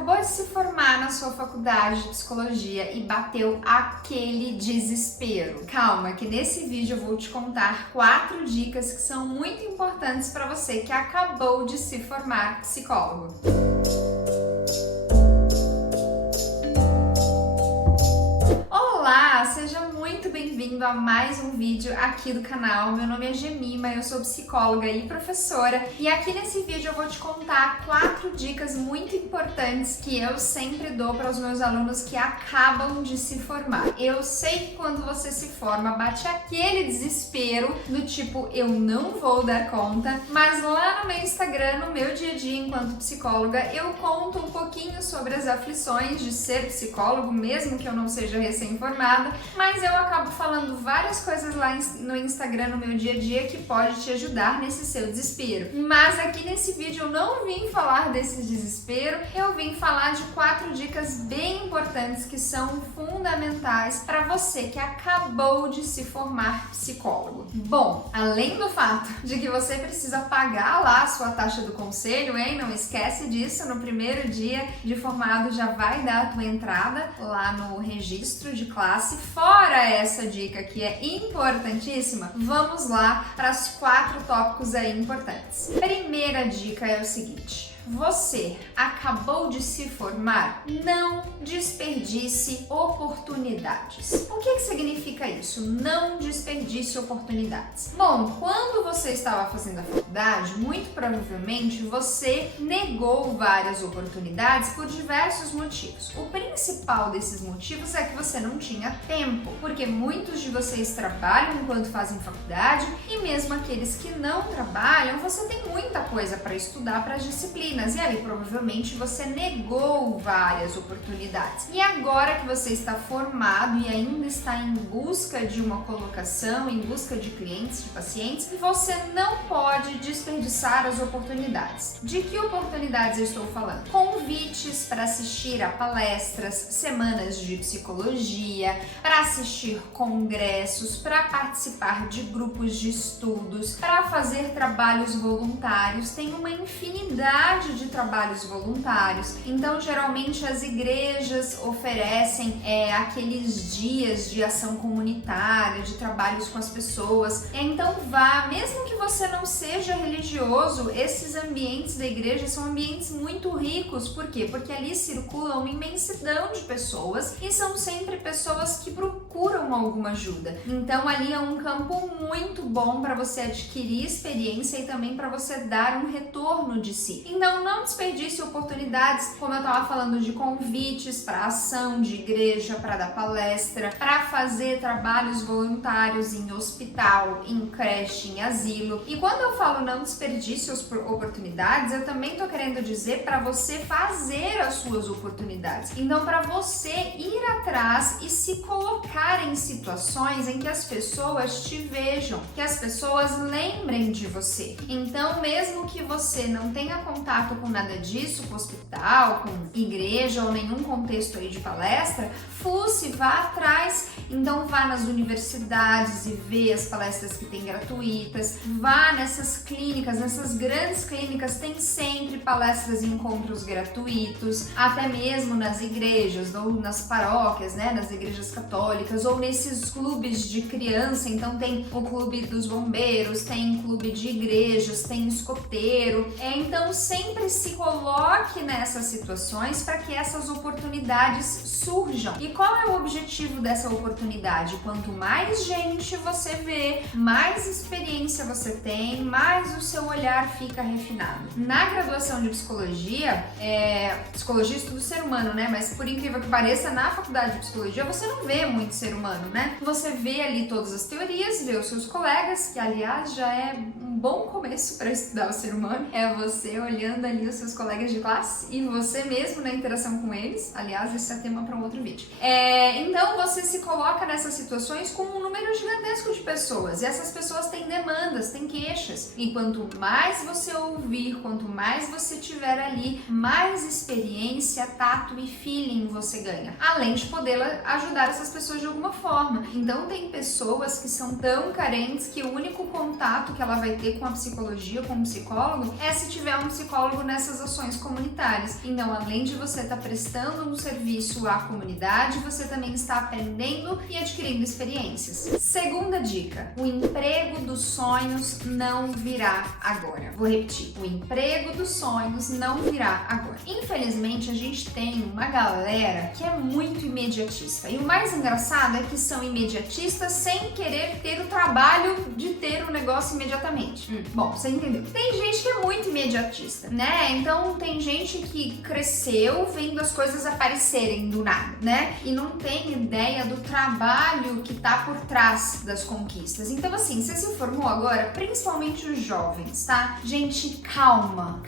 acabou de se formar na sua faculdade de psicologia e bateu aquele desespero. Calma, que nesse vídeo eu vou te contar 4 dicas que são muito importantes para você que acabou de se formar psicólogo. Olá, seja muito bem-vindo a mais um vídeo aqui do canal. Meu nome é Gemima, eu sou psicóloga e professora e aqui nesse vídeo eu vou te contar 4 dicas muito importantes que eu sempre dou para os meus alunos que acabam de se formar. Eu sei que quando você se forma bate aquele desespero do tipo, eu não vou dar conta, mas lá no meu Instagram, no meu dia a dia enquanto psicóloga, eu conto um pouquinho sobre as aflições de ser psicólogo, mesmo que eu não seja recém-formada, mas eu acabo falando várias coisas lá no Instagram, no meu dia a dia, que pode te ajudar nesse seu desespero. Mas aqui nesse vídeo eu não vim falar desse desespero, eu vim falar de 4 dicas bem importantes que são fundamentais para você que acabou de se formar psicólogo. Bom, além do fato de que você precisa pagar lá a sua taxa do conselho, hein? Não esquece disso, no primeiro dia de formado já vai dar a tua entrada lá no registro de classe. Fora essa dica que é importantíssima, vamos lá para os 4 tópicos aí importantes. Primeira dica é o seguinte: você acabou de se formar, não desperdice oportunidades. O que significa isso? Não desperdice oportunidades. Bom, quando você estava fazendo a faculdade, muito provavelmente você negou várias oportunidades por diversos motivos. O principal desses motivos é que você não tinha tempo, porque muitos de vocês trabalham enquanto fazem faculdade e mesmo aqueles que não trabalham, você tem muita coisa para estudar para as disciplinas. E aí, provavelmente, você negou várias oportunidades. E agora que você está formado e ainda está em busca de uma colocação, em busca de clientes, de pacientes, você não pode desperdiçar as oportunidades. De que oportunidades eu estou falando? Convites para assistir a palestras, semanas de psicologia, para assistir congressos, para participar de grupos de estudos, para fazer trabalhos voluntários. Tem uma infinidade de trabalhos voluntários. Então, geralmente as igrejas oferecem aqueles dias de ação comunitária, de trabalhos com as pessoas. Então vá, mesmo que você não seja religioso, esses ambientes da igreja são ambientes muito ricos. Por quê? Porque ali circula uma imensidão de pessoas e são sempre pessoas que procuram alguma ajuda. Então ali é um campo muito bom para você adquirir experiência e também para você dar um retorno de si. Então não desperdice oportunidades, como eu estava falando, de convites para ação de igreja, para dar palestra, para fazer trabalhos voluntários em hospital, em creche, em asilo. E quando eu falo não desperdice as oportunidades, eu também estou querendo dizer para você fazer as suas oportunidades. Então, para você ir atrás e se colocar em situações em que as pessoas te vejam, que as pessoas lembrem de você. Então, mesmo que você não tenha contato com nada disso, com hospital, com igreja ou nenhum contexto aí de palestra, fuce, vá atrás. Então vá nas universidades e vê as palestras que tem gratuitas, vá nessas clínicas, nessas grandes clínicas tem sempre palestras e encontros gratuitos, até mesmo nas igrejas ou nas paróquias, né, nas igrejas católicas ou nesses clubes de criança. Então tem o clube dos bombeiros, tem clube de igrejas, tem escoteiro. Então sempre se coloque nessas situações para que essas oportunidades surjam. E qual é o objetivo dessa oportunidade? Quanto mais gente você vê, mais experiência você tem, mais o seu olhar fica refinado. Na graduação de psicologia, psicologia estuda o ser humano, né? Mas por incrível que pareça, na faculdade de psicologia você não vê muito ser humano, né? Você vê ali todas as teorias, vê os seus colegas, que aliás já é um bom começo para estudar o ser humano. É você olhando ali os seus colegas de classe e você mesmo na interação com eles. Aliás, esse é tema para um outro vídeo. Então você se coloca nessas situações com um número gigantesco de pessoas e essas pessoas têm demandas, têm queixas. E quanto mais você ouvir, quanto mais você tiver ali, mais mais experiência, tato e feeling você ganha, além de poder ajudar essas pessoas de alguma forma. Então tem pessoas que são tão carentes que o único contato que ela vai ter com a psicologia, com um psicólogo, é se tiver um psicólogo nessas ações comunitárias. Então, além de você estar prestando um serviço à comunidade, você também está aprendendo e adquirindo experiências. Segunda dica: o emprego dos sonhos não virá agora. Vou repetir: o emprego dos sonhos não virá agora. Infelizmente, a gente tem uma galera que é muito imediatista. E o mais engraçado é que são imediatistas sem querer ter o trabalho de ter o negócio imediatamente. Bom, você entendeu. Tem gente que é muito imediatista, né? Então tem gente que cresceu vendo as coisas aparecerem do nada, né? E não tem ideia do trabalho que tá por trás das conquistas. Então assim, você se formou agora, principalmente os jovens, tá? Gente, calma.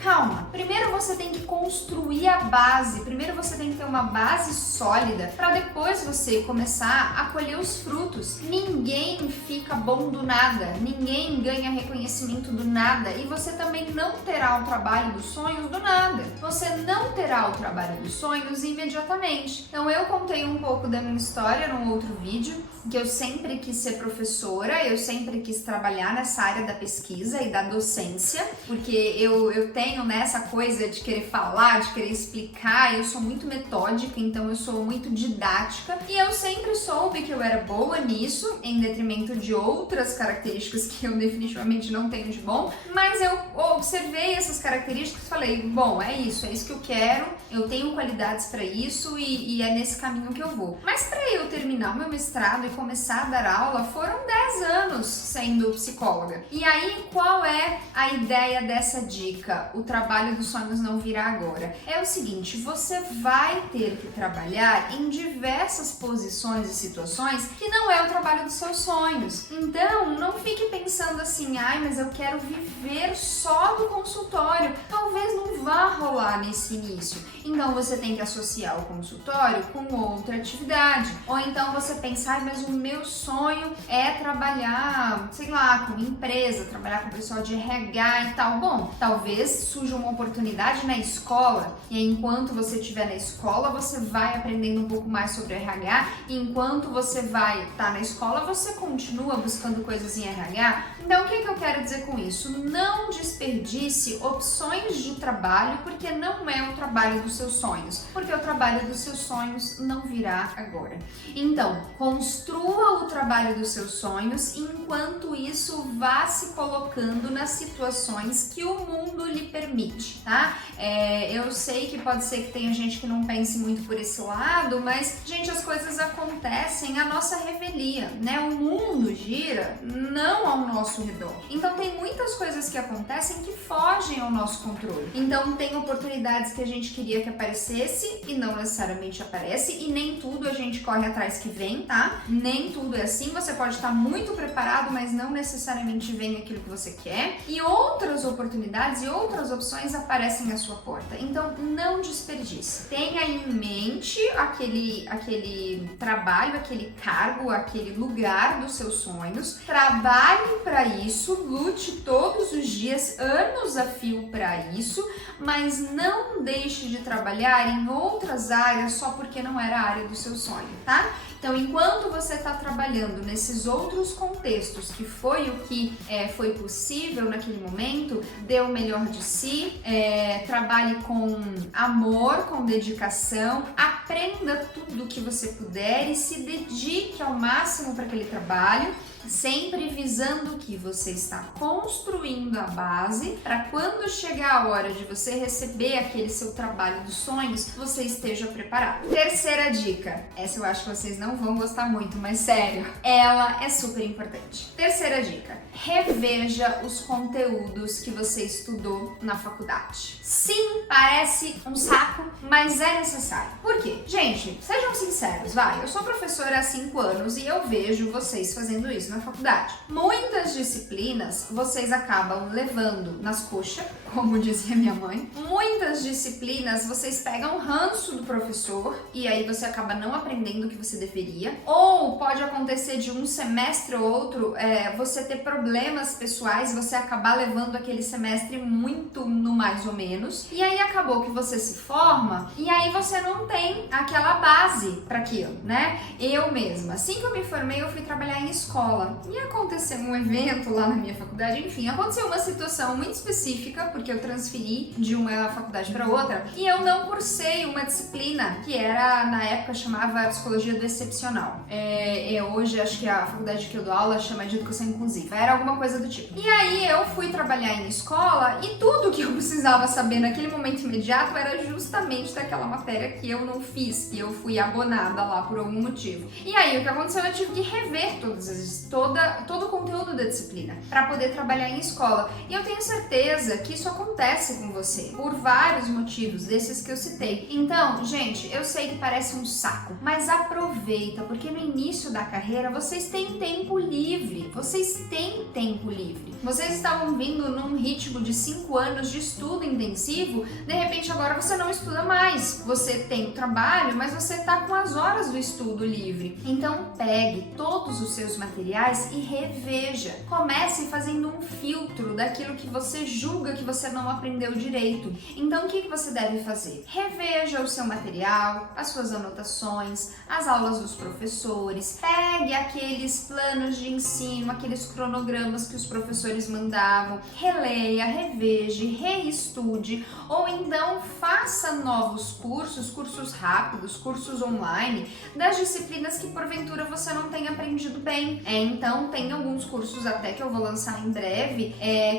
Primeiro você tem que construir a base, primeiro você tem que ter uma base sólida para depois você começar a colher os frutos. Ninguém fica bom do nada, ninguém ganha reconhecimento do nada e você também não terá o trabalho dos sonhos do nada. Você não terá o trabalho dos sonhos imediatamente. Então eu contei um pouco da minha história num outro vídeo, que eu sempre quis ser professora, eu sempre quis trabalhar nessa área da pesquisa e da docência, porque eu tenho nessa coisa de querer falar, de querer explicar, eu sou muito metódica, então eu sou muito didática e eu sempre soube que eu era boa nisso, em detrimento de outras características que eu definitivamente não tenho de bom, mas eu observei essas características e falei, bom, é isso que eu quero, eu tenho qualidades para isso e é nesse caminho que eu vou. Mas para eu terminar o meu mestrado e começar a dar aula, foram 10 anos sendo psicóloga. E aí, qual é a ideia dessa dica? O trabalho dos sonhos não virá agora. É o seguinte, você vai ter que trabalhar em diversas posições e situações que não é o trabalho dos seus sonhos. Então, não fique pensando assim, mas eu quero viver só do consultório. Talvez não vá rolar nesse início. Então, você tem que associar o consultório com outra atividade. Ou então você pensa, mas o meu sonho é trabalhar, sei lá, com empresa, trabalhar com o pessoal de RH e tal. Bom, talvez surja uma oportunidade na escola e enquanto você estiver na escola, você vai aprendendo um pouco mais sobre RH e enquanto você vai estar na escola, você continua buscando coisas em RH. Então, o que eu quero dizer com isso? Não desperdice opções de trabalho porque não é o trabalho dos seus sonhos, porque o trabalho dos seus sonhos não virá agora. Então, construa o trabalho dos seus sonhos enquanto isso vá se colocando nas situações que o mundo lhe permite, tá? Eu sei que pode ser que tenha gente que não pense muito por esse lado, mas, gente, as coisas acontecem à nossa revelia, né? O mundo gira não ao nosso redor. Então, tem muitas coisas que acontecem que fogem ao nosso controle. Então, tem oportunidades que a gente queria que aparecesse e não necessariamente aparece, e nem tudo a gente corre atrás que vem, tá? Nem tudo é assim. Você pode estar muito preparado, mas não necessariamente vem aquilo que você quer. E outras oportunidades e outras opções aparecem à sua porta. Então, não desperdice. Tenha em mente aquele trabalho, aquele cargo, aquele lugar dos seus sonhos. Trabalhe para isso, lute todos os dias, anos a fio para isso, mas não deixe de trabalhar em outras áreas só porque não era a área do seu sonho, tá? Então, enquanto você está trabalhando nesses outros contextos, que foi o que foi possível naquele momento, dê o melhor de si, trabalhe com amor, com dedicação, aprenda tudo o que você puder e se dedique ao máximo para aquele trabalho, sempre visando que você está construindo a base para quando chegar a hora de você receber aquele seu trabalho dos sonhos, você esteja preparado. Terceira dica, essa eu acho que vocês não vão gostar muito, mas sério, ela é super importante. Terceira dica, reveja os conteúdos que você estudou na faculdade. Sim, parece um saco, mas é necessário. Por quê? Gente, sejam sinceros, eu sou professora há 5 anos e eu vejo vocês fazendo isso na faculdade. Muitas disciplinas vocês acabam levando nas coxas, como dizia minha mãe. Muitas disciplinas vocês pegam ranço do professor e aí você acaba não aprendendo o que você deveria. Ou pode acontecer de um semestre ou outro você ter problemas pessoais, você acabar levando aquele semestre muito no mais ou menos. E aí acabou que você se forma e aí você não tem aquela base para aquilo, né? Eu mesma, assim que eu me formei, eu fui trabalhar em escola e aconteceu um evento lá na minha faculdade, enfim, aconteceu uma situação muito específica, porque eu transferi de uma faculdade para outra e eu não cursei uma disciplina que era, na época, chamava Psicologia do Excepcional. Hoje, acho que a faculdade que eu dou aula chama de Educação Inclusiva, era alguma coisa do tipo. E aí eu fui trabalhar em escola e tudo que eu precisava saber naquele momento imediato era justamente daquela matéria que eu não fiz, que eu fui abonada lá por algum motivo. E aí o que aconteceu, eu tive que rever todo o conteúdo da disciplina para poder trabalhar em escola. E eu tenho certeza que isso acontece com você por vários motivos desses que eu citei. Então, gente, eu sei que parece um saco, mas aproveita, porque no início da carreira vocês têm tempo livre. Vocês têm tempo livre. Vocês estavam vindo num ritmo de 5 anos de estudo intensivo, de repente agora você não estuda mais. Você tem o trabalho, mas você está com as horas do estudo livre. Então pegue todos os seus materiais e reveja. Comece fazendo um filtro daquilo que você julga que você não aprendeu direito. Então o que você deve fazer? Reveja o seu material, as suas anotações, as aulas dos professores, pegue aqueles planos de ensino, aqueles cronogramas que os professores mandavam, releia, reveja, reestude, ou então faça novos cursos rápidos, cursos online, das disciplinas que porventura você não tenha aprendido bem. Então tem alguns cursos até que eu vou lançar em breve,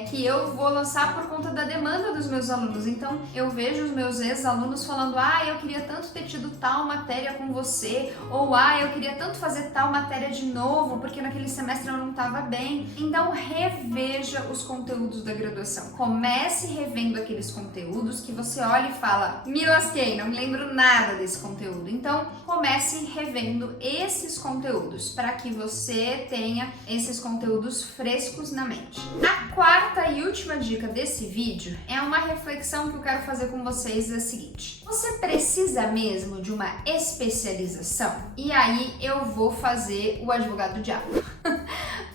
que eu vou lançar por conta da demanda dos meus alunos. Então eu vejo os meus ex-alunos falando: eu queria tanto ter tido tal matéria com você, ou eu queria tanto fazer tal matéria de novo, porque naquele semestre eu não estava bem. Então reveja os conteúdos da graduação. Comece revendo aqueles conteúdos que você olha e fala: me lasquei, não me lembro nada desse conteúdo. Então comece revendo esses conteúdos para que você tenha esses conteúdos frescos na mente. A quarta e última dica desse vídeo é uma reflexão que eu quero fazer com vocês, é a seguinte: você precisa mesmo de uma especialização? E aí eu vou fazer o advogado do diabo.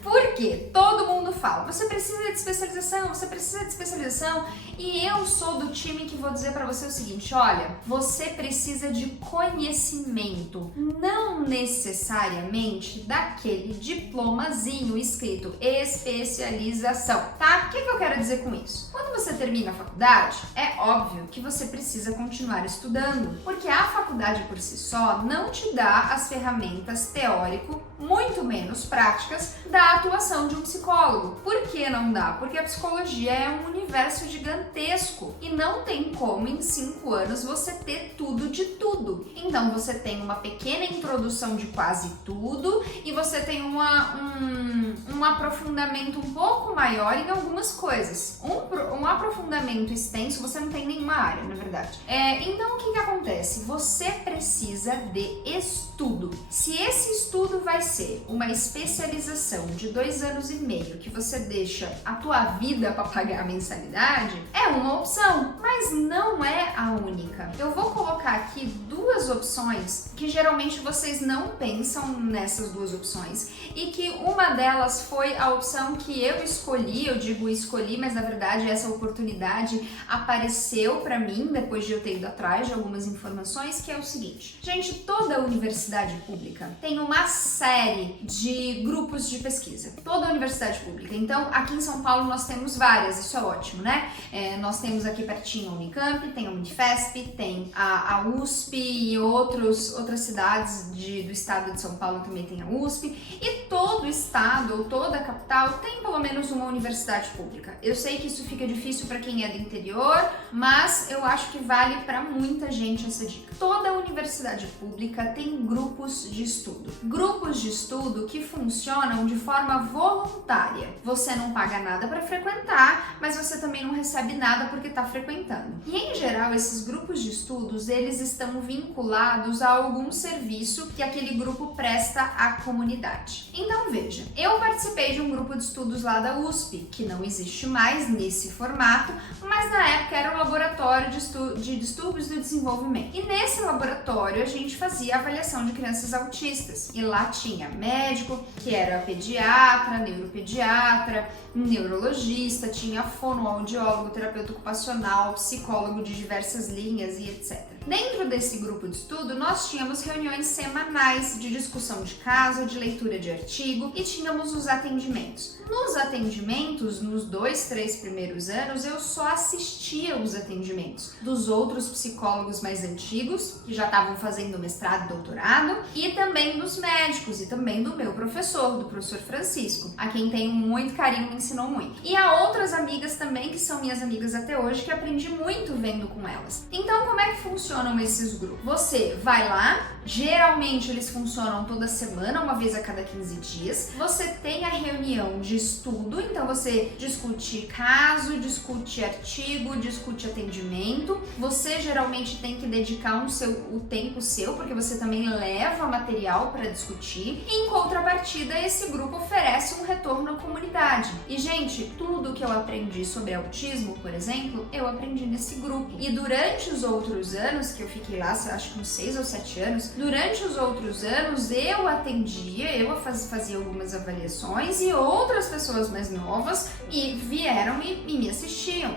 Por quê? Todo mundo fala: você precisa de especialização, você precisa de especialização. E eu sou do time que vou dizer pra você o seguinte: olha, você precisa de conhecimento, não necessariamente daquele diplomazinho escrito especialização, tá? O que eu quero dizer com isso? Quando você termina a faculdade, é óbvio que você precisa continuar estudando, porque a faculdade por si só não te dá as ferramentas teórico, muito menos práticas, da atuação de um psicólogo. Por que não dá? Porque a psicologia é um universo gigantesco e não tem como em 5 anos você ter tudo de tudo. Então você tem uma pequena introdução de quase tudo e você tem um aprofundamento um pouco maior em algumas coisas. Um aprofundamento extenso você não tem em nenhuma área, na verdade. Então o que acontece? Você precisa de estudo. Se esse estudo vai ser uma especialização de 2 anos e meio que você deixa a tua vida para pagar a mensalidade, é uma opção, mas não é a única. Eu vou colocar aqui 2 opções que geralmente vocês não pensam nessas 2 opções e que uma delas foi a opção que eu escolhi. Eu digo escolhi, mas na verdade essa oportunidade apareceu para mim depois de eu ter ido atrás de algumas informações, que é o seguinte: gente, toda universidade pública tem uma série de grupos de pesquisa. Toda universidade pública. Então, aqui em São Paulo nós temos várias, isso é ótimo, né? Nós temos aqui pertinho a Unicamp, tem a Unifesp, tem a USP e outras cidades do estado de São Paulo também tem a USP. E todo estado ou toda capital tem pelo menos uma universidade pública. Eu sei que isso fica difícil para quem é do interior, mas eu acho que vale para muita gente essa dica. Toda universidade pública tem grupos de estudo. Grupos de de estudo que funcionam de forma voluntária. Você não paga nada para frequentar, mas você também não recebe nada porque está frequentando. E em geral, esses grupos de estudos, eles estão vinculados a algum serviço que aquele grupo presta à comunidade. Então veja, eu participei de um grupo de estudos lá da USP, que não existe mais nesse formato, mas na época era um laboratório de distúrbios do desenvolvimento. E nesse laboratório a gente fazia avaliação de crianças autistas. E lá tinha médico, que era pediatra, neuropediatra, neurologista, tinha fonoaudiólogo, terapeuta ocupacional, psicólogo de diversas linhas e etc. Dentro desse grupo de estudo, nós tínhamos reuniões semanais de discussão de caso, de leitura de artigo e tínhamos os atendimentos. Nos atendimentos, nos 2, 3 primeiros anos, eu só assistia os atendimentos dos outros psicólogos mais antigos, que já estavam fazendo mestrado e doutorado, e também dos médicos, e também do meu professor, do professor Francisco, a quem tenho muito carinho, me ensinou muito. E há outras amigas também, que são minhas amigas até hoje, que aprendi muito vendo com elas. Então, como é que funcionam esses grupos? Você vai lá, geralmente eles funcionam toda semana, uma vez a cada 15 dias. Você tem a reunião de estudo, então você discute caso, discute artigo, discute atendimento. Você geralmente tem que dedicar o tempo seu, porque você também leva material para discutir. E em contrapartida, esse grupo oferece um retorno à comunidade. E, gente, tudo que eu aprendi sobre autismo, por exemplo, eu aprendi nesse grupo. E durante os outros anos, que eu fiquei lá, acho que uns 6 ou 7 anos, durante os outros anos eu atendia, eu fazia algumas avaliações e outras pessoas mais novas vieram e me assistiam.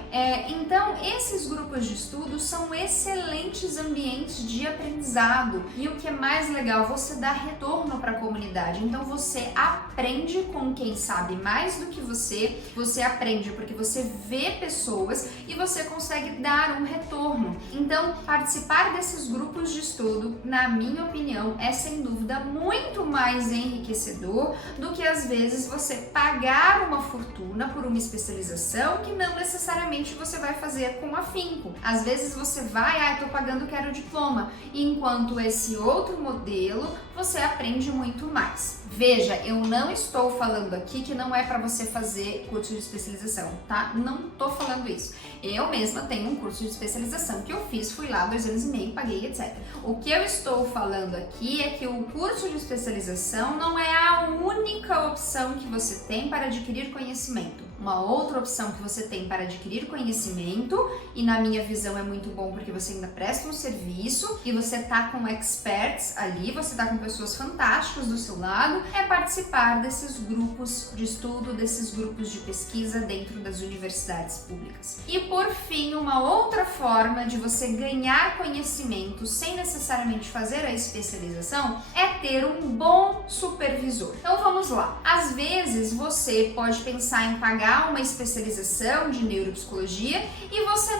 Então, esses grupos de estudo são excelentes ambientes de aprendizado. E o que é mais legal, você dá retorno para a comunidade. Então, você aprende com quem sabe mais do que você aprende porque você vê pessoas e você consegue dar um retorno. Então, participar desses grupos de estudo, na minha opinião, é sem dúvida muito mais enriquecedor do que às vezes você pagar uma fortuna por uma especialização que não necessariamente você vai fazer com afinco. Às vezes você vai, tô pagando, quero o diploma, enquanto esse outro modelo você aprende muito mais. Veja, eu não estou falando aqui que não é para você fazer curso de especialização, tá? Não tô falando isso. Eu mesma tenho um curso de especialização que eu fiz, fui lá 2 anos e meio, paguei, etc. O que eu estou falando aqui é que o curso de especialização não é a única opção que você tem para adquirir conhecimento. Uma outra opção que você tem para adquirir conhecimento, e na minha visão é muito bom porque você ainda presta um serviço e você tá com experts ali, você tá com pessoas fantásticas do seu lado, é participar desses grupos de estudo, desses grupos de pesquisa dentro das universidades públicas. E por fim, uma outra forma de você ganhar conhecimento sem necessariamente fazer a especialização é ter um bom supervisor. Então vamos lá. Às vezes você pode pensar em pagar uma especialização de neuropsicologia e você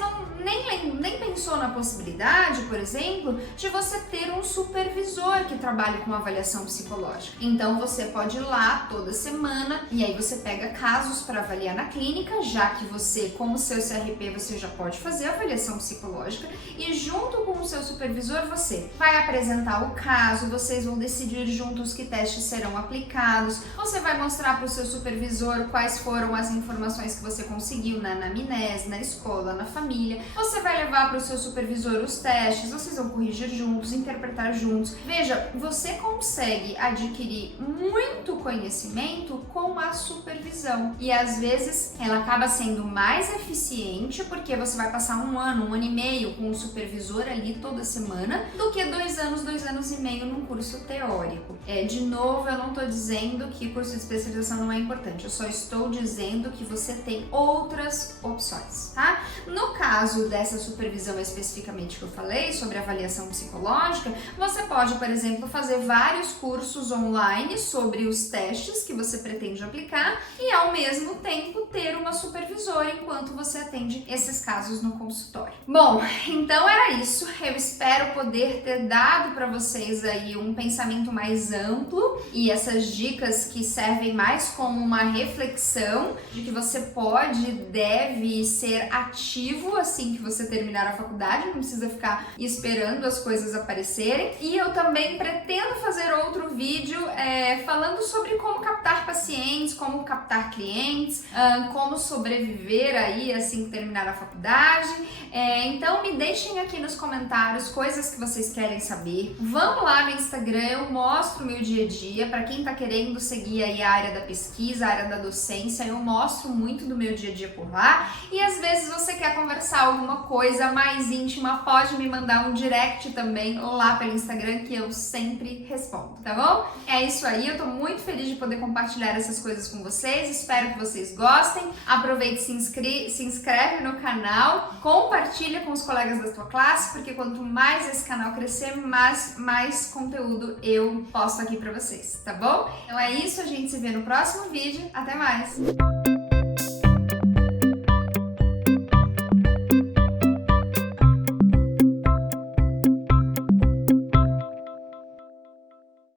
nem pensou na possibilidade, por exemplo, de você ter um supervisor que trabalhe com avaliação psicológica. Então você pode ir lá toda semana e aí você pega casos para avaliar na clínica, já que você, com o seu CRP, você já pode fazer avaliação psicológica e junto com o seu supervisor você vai apresentar o caso, vocês vão decidir juntos que testes serão aplicados, você vai mostrar para o seu supervisor quais foram as informações que você conseguiu na anamnese, na escola, na família. Você vai levar para o seu supervisor os testes, vocês vão corrigir juntos, interpretar juntos. Veja, você consegue adquirir muito conhecimento com a supervisão e às vezes ela acaba sendo mais eficiente porque você vai passar um ano e meio com o supervisor ali toda semana do que 2 anos e meio num curso teórico. De novo, eu não estou dizendo que curso de especialização não é importante, eu só estou dizendo que você tem outras opções, tá? No caso dessa supervisão especificamente que eu falei, sobre avaliação psicológica, você pode, por exemplo, fazer vários cursos online sobre os testes que você pretende aplicar e, ao mesmo tempo, ter uma supervisora enquanto você atende esses casos no consultório. Bom, então era isso. Eu espero poder ter dado para vocês aí um pensamento mais amplo e essas dicas que servem mais como uma reflexão de que você pode e deve ser ativo assim que você terminar a faculdade, não precisa ficar esperando as coisas aparecerem. E eu também pretendo fazer outro vídeo falando sobre como captar pacientes, como captar clientes, como sobreviver aí assim que terminar a faculdade. Então me deixem aqui nos comentários coisas que vocês querem saber. Vamos lá no Instagram, eu mostro o meu dia a dia. Para quem tá querendo seguir aí a área da pesquisa, a área da docência, eu mostro muito do meu dia a dia por lá. E às vezes você quer conversar alguma coisa mais íntima, pode me mandar um direct também lá pelo Instagram que eu sempre respondo, tá bom? É isso aí, eu tô muito feliz de poder compartilhar essas coisas com vocês, espero que vocês gostem. Aproveite e se inscreve no canal, compartilha com os colegas da tua classe, porque quanto mais esse canal crescer, mais conteúdo eu posto aqui pra vocês, tá bom? Então é isso, a gente se vê no próximo vídeo, até mais!